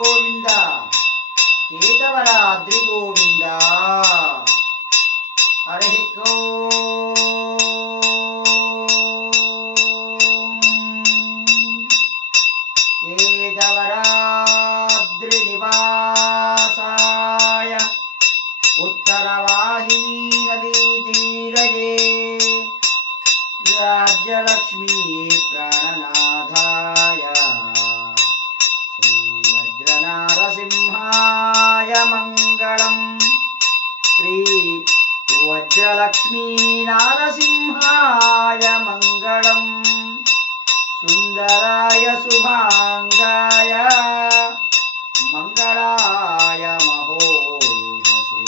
ಗೋವಿಂದ ಕೇತವರಾದ್ರಿ ಗೋವಿಂದ ಹರಿ ಕೇತವರಾದ್ರಿ ನಿವಾಸಾಯ उत्तरवाहिनी नदी तीरये राज्यलक्ष्मी प्राणनाथाय श्रीवज्रनारसिंहाय मङ्गलम् श्रीवज्रलक्ष्मी नारसिंहाय मङ्गलम् सुन्दराय शुभाङ्गाय मङ्गलाय महोदसे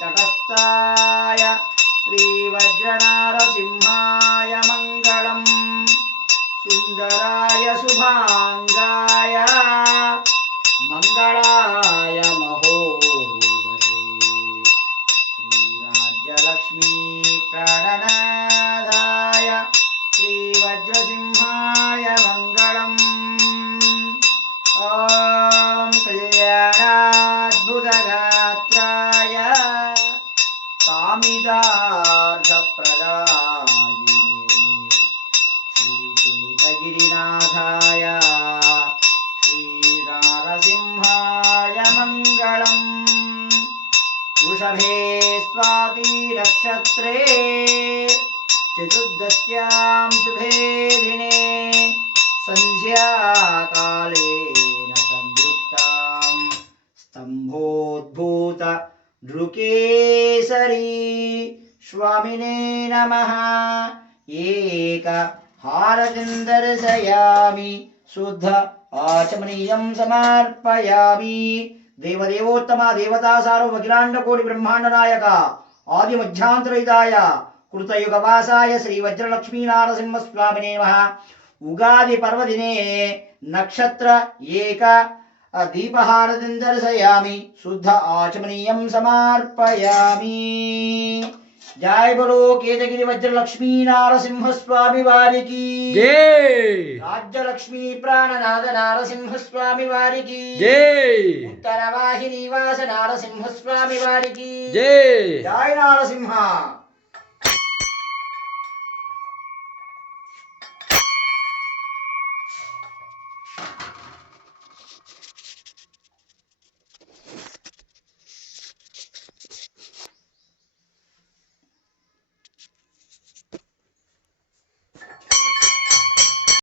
तटस्थाय श्रीवज्रनारसिंहाय मङ्गलम् सुन्दराय शुभाङ्गाय मङ्गलाय महोदसे श्रीराज्यलक्ष्मी प्राणनाथाय श्रीवज्रसिंहाय मङ्गलम् ॐ कल्याणाद्भुतगात्राय कामितार्थप्रदायिने श्रीकेतगिरिनाथाय श्रीनारसिंहाय मङ्गलम् वृषभे स्वाति नक्षत्रे चतुर्दश्यां शुभे दिने संध्याकालेन संयुक्तां स्तम्भोद्भूत नृकेसरी स्वामिने नमः एक हारतिं दर्शयामि शुद्ध आचमनीयं समर्पयामि देवदेवोत्तम देवता सार्वमखिलाण्डकोटि ब्रह्माण्ड नायक आदि मध्यांतरहिताय कृतयुगवासाय श्री वज्रलक्ष्मी नारसिंह स्वामिने नमः उगादि पर्वदिने नक्षत्र एक दीपहारतिं दर्शयामि शुद्ध आचमनीयं समर्पयामि जय बोलो केतगिरि वज्रलक्ष्मी नारसिंह स्वामी वारी की जय। राज्य लक्ष्मी प्राणनाथ नारसिंह स्वामी वारी की जय। उत्तरवाहिनी वास नारसिंह स्वामी वारी की जय। जय नारसिंह।